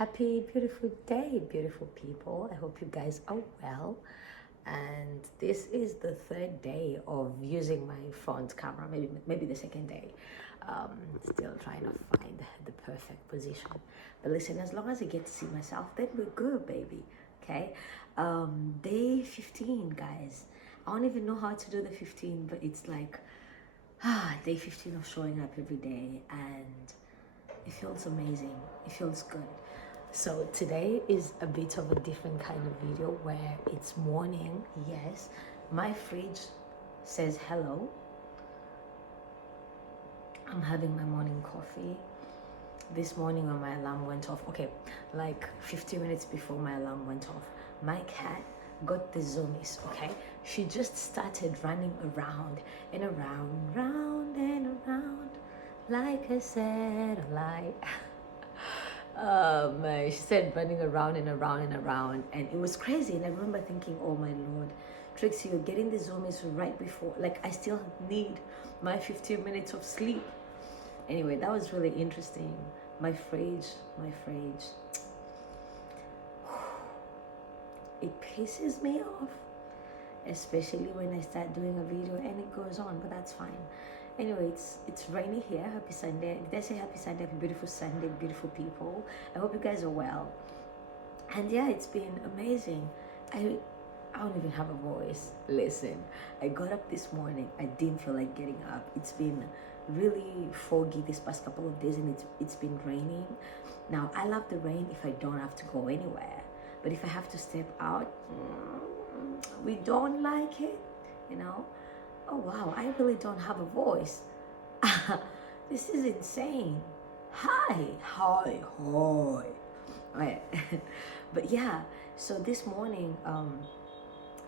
Happy, beautiful day, beautiful people. I hope you guys are well. And this is the third day of using my front camera, maybe the second day. Still trying to find the perfect position. But listen, as long as I get to see myself, then we're good, baby. Okay. Day 15, guys. I don't even know how to do the 15, but it's like day 15 of showing up every day, and it feels amazing. It feels good. So today is a bit of a different kind of video where it's morning. Yes, my fridge says hello. I'm having my morning coffee. This morning when my alarm went off, okay, like 15 minutes before my alarm went off, my cat got the zoomies, okay? She just started running around and around, round and around, like I said, like... she said running around and around and around, and it was crazy. And I remember thinking, oh my Lord, Trixie, you're getting the zoomies right before, like, I still need my 15 minutes of sleep. Anyway, that was really interesting. My fridge, it pisses me off, especially when I start doing a video and it goes on, but that's fine. Anyway, it's rainy here. Happy Sunday. Did I say happy Sunday? Happy beautiful Sunday, beautiful people. I hope you guys are well. And yeah, it's been amazing. I don't even have a voice. Listen, I got up this morning. I didn't feel like getting up. It's been really foggy this past couple of days, and it's been raining. Now, I love the rain if I don't have to go anywhere. But if I have to step out, we don't like it, you know? Oh wow, I really don't have a voice. This is insane. Hi. Right. But yeah, so this morning,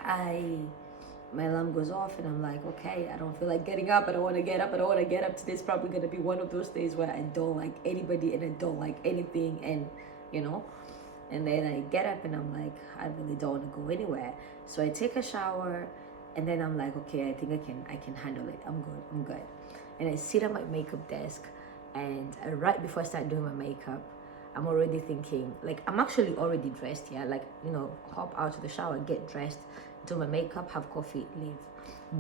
my alarm goes off and I'm like, okay, I don't feel like getting up. I don't want to get up. Today's probably going to be one of those days where I don't like anybody and I don't like anything, and and then I get up and I'm like, I really don't want to go anywhere. So I take a shower, and then I'm like, okay, I think I can handle it. I'm good. And I sit at my makeup desk, and right before I start doing my makeup, I'm already thinking, like, I'm actually already dressed here. Like, hop out of the shower, get dressed, do my makeup, have coffee, leave.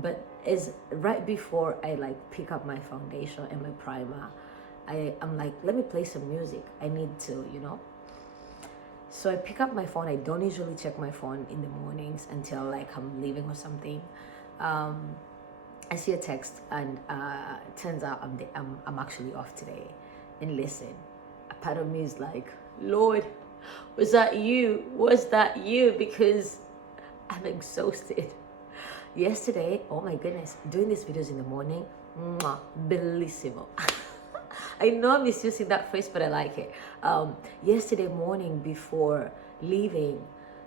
But as right before I like pick up my foundation and my primer, I'm like, let me play some music. I need to, So I pick up my phone. I don't usually check my phone in the mornings until like I'm leaving or something. I see a text, and it turns out I'm actually off today. And listen, a part of me is like, Lord, was that you? Because I'm exhausted. Yesterday, oh my goodness, doing these videos in the morning, bellissimo. I know I'm misusing that phrase, but I like it. Yesterday morning before leaving,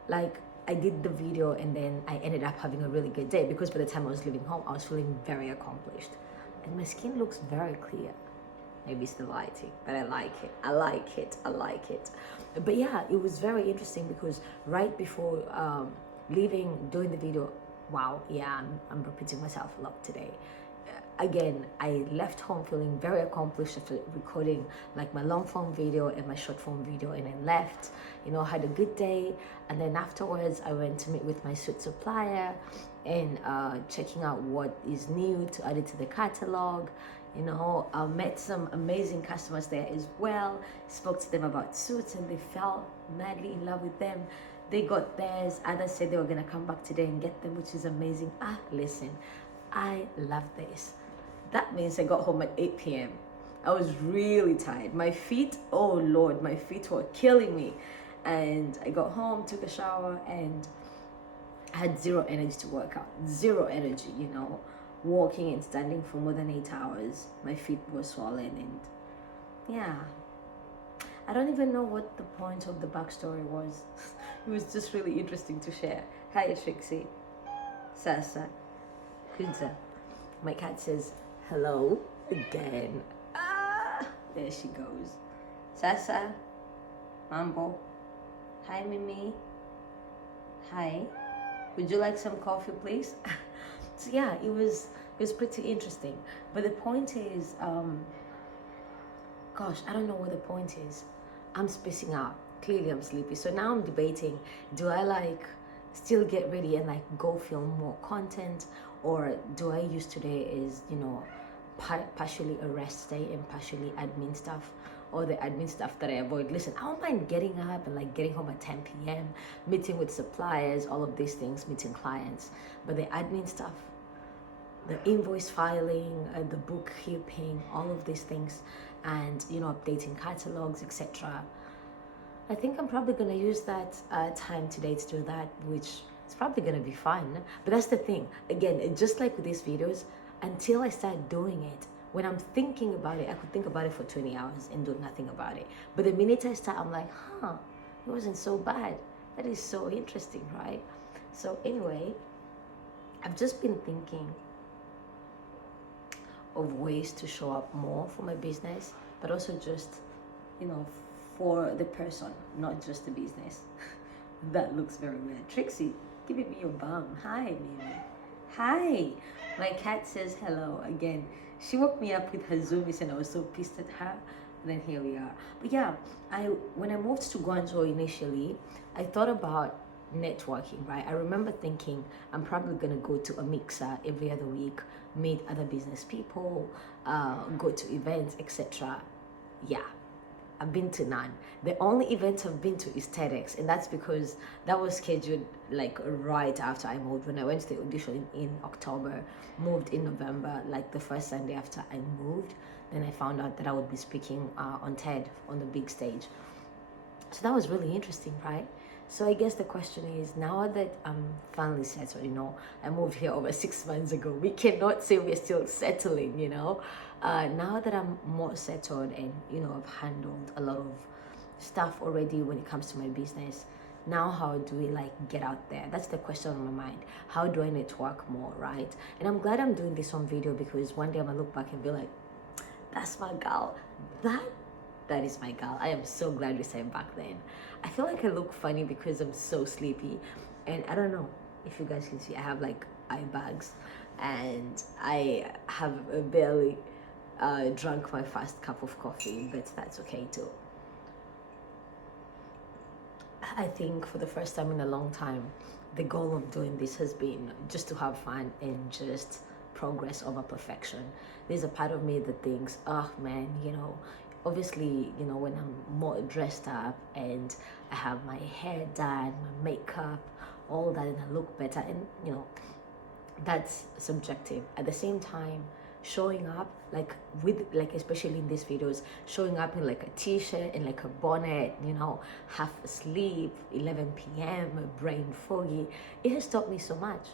like, I did the video and then I ended up having a really good day, because by the time I was leaving home, I was feeling very accomplished. And my skin looks very clear. Maybe it's the lighting, but I like it. But yeah, it was very interesting because right before leaving, doing the video, wow, yeah, I'm repeating myself a lot today. Again, I left home feeling very accomplished after recording like my long form video and my short form video, and I left, had a good day. And then afterwards I went to meet with my suit supplier and checking out what is new to add it to the catalog. I met some amazing customers there as well, spoke to them about suits, and they fell madly in love with them. They got theirs. Others said they were gonna come back today and get them, which is amazing. Listen, I love this. That means I got home at 8 p.m. I was really tired. My feet, oh Lord, my feet were killing me. And I got home, took a shower, and I had zero energy to work out. Zero energy, walking and standing for more than 8 hours. My feet were swollen, and yeah. I don't even know what the point of the backstory was. It was just really interesting to share. Hi, Trixie. Sasa. Kunza. My cat says hello again. There she goes. Sasa. Mambo. Hi, Mimi. Hi. Would you like some coffee, please? So yeah, it was pretty interesting. But the point is, gosh, I don't know what the point is. I'm spacing out. clearly I'm sleepy. So now I'm debating, do I like still get ready and like go film more content, or do I use today as, you know, partially a rest day and partially admin stuff, or the admin stuff that I avoid. Listen, I don't mind getting up and like getting home at 10 p.m, meeting with suppliers, all of these things, meeting clients, but the admin stuff, the invoice filing, the bookkeeping, all of these things, and, you know, updating catalogs, etc. I think I'm probably going to use that time today to do that, which is probably going to be fun. But that's the thing. Again, just like with these videos, until I start doing it, when I'm thinking about it, I could think about it for 20 hours and do nothing about it. But the minute I start, I'm like, it wasn't so bad. That is so interesting, right? So anyway, I've just been thinking of ways to show up more for my business, but also just, you know, for the person, not just the business. That looks very weird. Trixie, giving me your bum. Hi, Mimi. Hi. My cat says hello again. She woke me up with her zoomies and I was so pissed at her. And then here we are. But yeah, when I moved to Guangzhou initially, I thought about networking, right? I remember thinking I'm probably gonna go to a mixer every other week, meet other business people, go to events, etc. Yeah, I've been to none. The only event I've been to is TEDx, and that's because that was scheduled like right after I moved. When I went to the audition in October, moved in November, like the first Sunday after I moved, then I found out that I would be speaking on TED on the big stage. So that was really interesting, right? So I guess the question is, now that I'm finally settled, you know, I moved here over 6 months ago. We cannot say we're still settling, you know. Now that I'm more settled and, you know, I've handled a lot of stuff already when it comes to my business, now how do we like get out there? That's the question on my mind. How do I network more, right? And I'm glad I'm doing this on video, because one day I'm gonna look back and be like, that's my girl. That is my girl. I am so glad we said back then. I feel like I look funny because I'm so sleepy, and I don't know if you guys can see, I have like eye bags, and I have barely drunk my first cup of coffee, but that's okay too. I think for the first time in a long time, the goal of doing this has been just to have fun and just progress over perfection. There's a part of me that thinks, oh man, you know, obviously, you know, when I'm more dressed up and I have my hair done, my makeup, all that, and I look better, and you know, that's subjective. At the same time, showing up like with like, especially in these videos, showing up in like a t-shirt and like a bonnet, you know, half asleep, 11 p.m, brain foggy, it has taught me so much.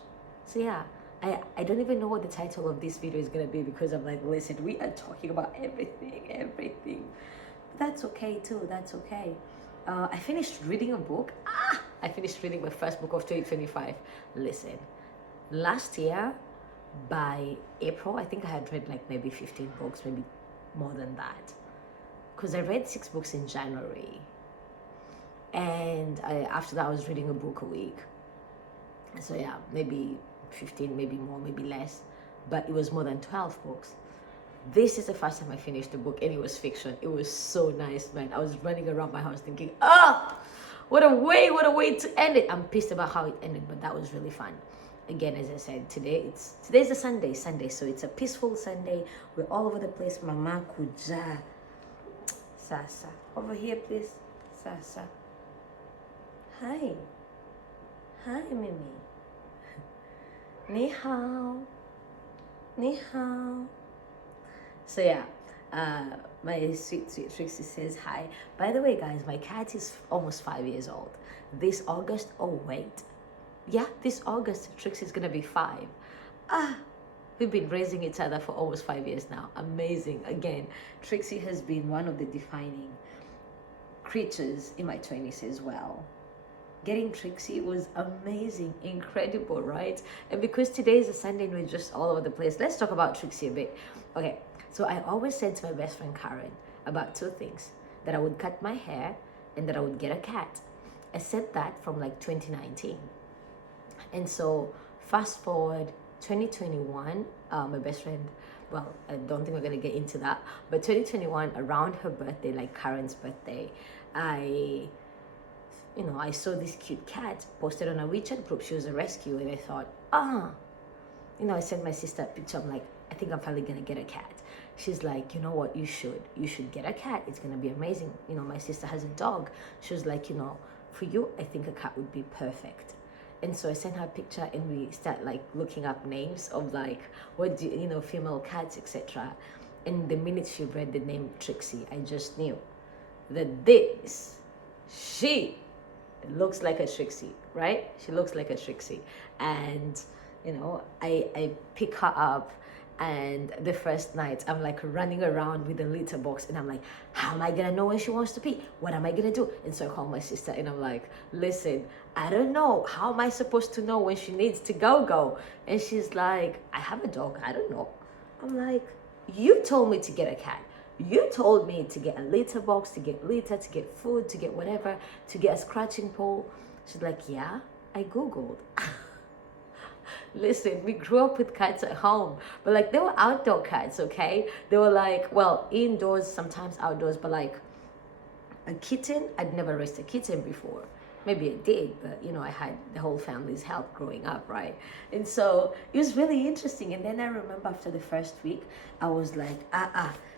So yeah, I don't even know what the title of this video is gonna be, because I'm like, listen, we are talking about everything. But that's okay too, that's okay. I finished reading a book. I finished reading my first book of 2025. Listen, last year by April, I think I had read like maybe 15 books, maybe more than that, because I read 6 books in January, and after that I was reading a book a week. So yeah, maybe 15, maybe more, maybe less, but it was more than 12 books. This is the first time I finished a book, and it was fiction. It was so nice, man. I was running around my house thinking, what a way to end it. I'm pissed about how it ended, but that was really fun. Again, as I said, today's a Sunday, so it's a peaceful Sunday. We're all over the place. Mama kuja. Sasa. Over here, please. Sasa. Hi. Hi, Mimi. Ni hao. Ni hao. So yeah, my sweet Trixie says hi. By the way, guys, my cat is almost 5 years old. This August, this August, Trixie's gonna be 5. We've been raising each other for almost 5 years now. Amazing. Again, Trixie has been one of the defining creatures in my 20s as well. Getting Trixie was amazing, incredible, right? And because today is a Sunday and we're just all over the place, let's talk about Trixie a bit. Okay, so I always said to my best friend Karen about 2 things: that I would cut my hair and that I would get a cat. I said that from like 2019. And so fast forward 2021, my best friend, well, I don't think we're gonna get into that, but 2021, around her birthday, like Karen's birthday, I I saw this cute cat posted on a WeChat group. She was a rescue, and I thought, I sent my sister a picture. I'm like, I think I'm probably gonna get a cat. She's like, you know what, you should get a cat. It's gonna be amazing. My sister has a dog. She was like, for you, I think a cat would be perfect. And so I sent her a picture, and we start like looking up names of like what do female cats, etc. And the minute she read the name Trixie, I just knew that she looks like a Trixie, right? She looks like a Trixie. And I pick her up, and the first night I'm like running around with a litter box, and I'm like, how am I gonna know when she wants to pee? What am I gonna do? And so I call my sister, and I'm like, listen, I don't know, how am I supposed to know when she needs to go? And she's like, I have a dog, I don't know. I'm like, you told me to get a cat. You told me to get a litter box, to get litter, to get food, to get whatever, to get a scratching pole. She's like, yeah, I Googled. Listen, we grew up with cats at home, but like they were outdoor cats, okay? They were like, well, indoors, sometimes outdoors, but like a kitten, I'd never raised a kitten before. Maybe I did, but I had the whole family's help growing up, right? And so it was really interesting. And then I remember after the first week, I was like,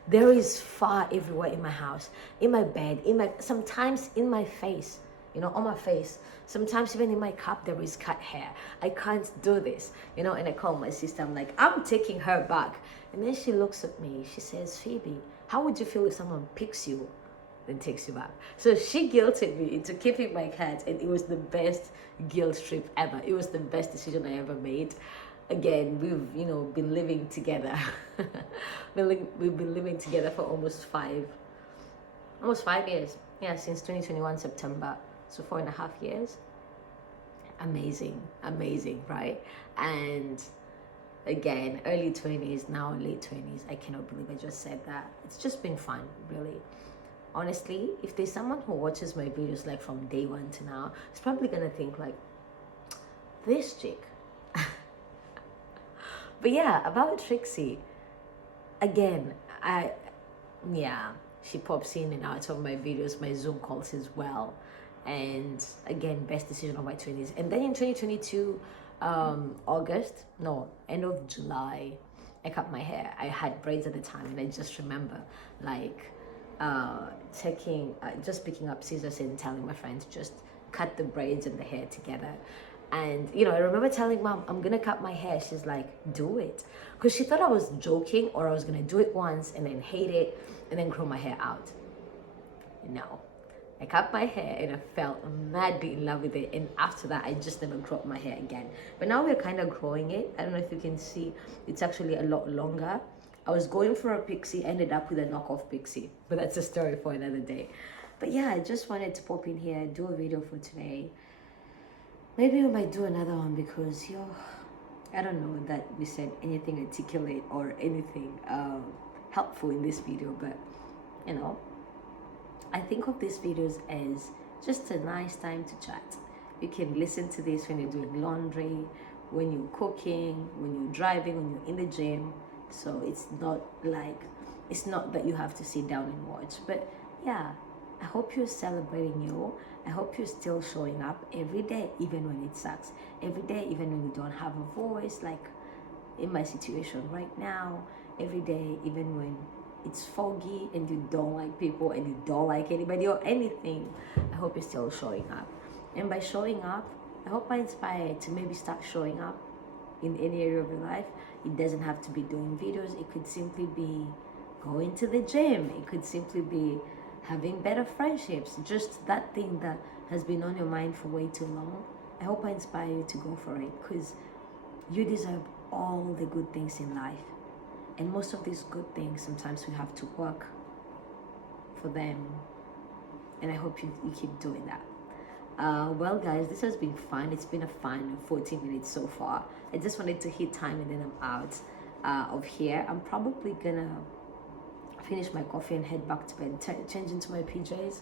there is fur everywhere in my house, in my bed, sometimes in my face, on my face. Sometimes even in my cup, there is cat hair. I can't do this, and I call my sister. I'm like, I'm taking her back. And then she looks at me. She says, Phoebe, how would you feel if someone picks you and takes you back? So she guilted me into keeping my cat, and it was the best guilt trip ever. It was the best decision I ever made. Again, we've been living together. We've been living together for almost 5 years. Yeah, since 2021 September. So 4.5 years. Amazing, right? And again, early 20s, now late 20s. I cannot believe I just said that. It's just been fun, really. Honestly, if there's someone who watches my videos like from day one to now, it's probably gonna think like, this chick. But yeah, about Trixie, again, she pops in and out of my videos, my Zoom calls as well. And again, best decision of my 20s. And then in 2022, end of July, I cut my hair. I had braids at the time, and I just remember like just picking up scissors and telling my friends, just cut the braids and the hair together. And I remember telling mom, I'm gonna cut my hair. She's like, do it, because she thought I was joking, or I was gonna do it once and then hate it and then grow my hair out. No, I cut my hair and I fell madly in love with it, and after that I just never grew my hair again. But now we're kind of growing it. I don't know if you can see, it's actually a lot longer. I was going for a pixie, ended up with a knockoff pixie, but that's a story for another day. But yeah, I just wanted to pop in here, do a video for today. Maybe we might do another one, because I don't know that we said anything articulate or anything helpful in this video, but I think of these videos as just a nice time to chat. You can listen to this when you're doing laundry, when you're cooking, when you're driving, when you're in the gym. So it's not that you have to sit down and watch. But yeah, I hope you're celebrating you. I hope you're still showing up every day, even when it sucks. Every day, even when you don't have a voice, like in my situation right now. Every day, even when it's foggy and you don't like people and you don't like anybody or anything, I hope you're still showing up. And by showing up, I hope I inspire you to maybe start showing up in any area of your life. It doesn't have to be doing videos. It could simply be going to the gym. It could simply be having better friendships. Just that thing that has been on your mind for way too long. I hope I inspire you to go for it, because you deserve all the good things in life. And most of these good things, sometimes we have to work for them. And I hope you keep doing that. Well, guys, this has been fun. It's been a fun 14 minutes so far. I just wanted to hit time, and then I'm out of here. I'm probably gonna finish my coffee and head back to bed, change into my PJs,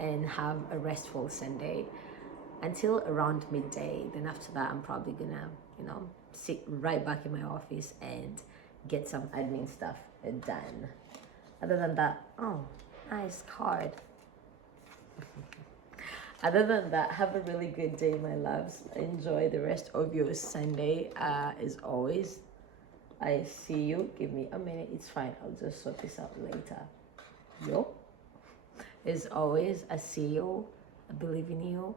and have a restful Sunday until around midday. Then after that, I'm probably gonna, sit right back in my office and get some admin stuff done. Other than that, oh, nice card. Other than that, have a really good day, my loves. Enjoy the rest of your Sunday. As always, I see you. Give me a minute. It's fine. I'll just sort this out later. Yo. As always, I see you. I believe in you.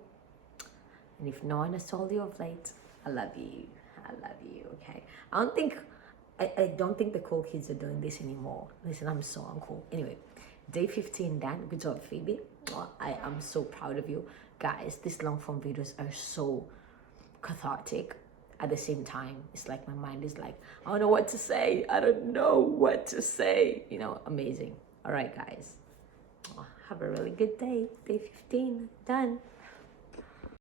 And if no one has told you of late, I love you. I love you. Okay. I don't think the cool kids are doing this anymore. Listen, I'm so uncool. Anyway, day 15 done. Good job, Phoebe. I am so proud of you. Guys, these long form videos are so cathartic. At the same time, it's like my mind is like, I don't know what to say. I don't know what to say. You know, amazing. All right, guys. Have a really good day. Day 15 done.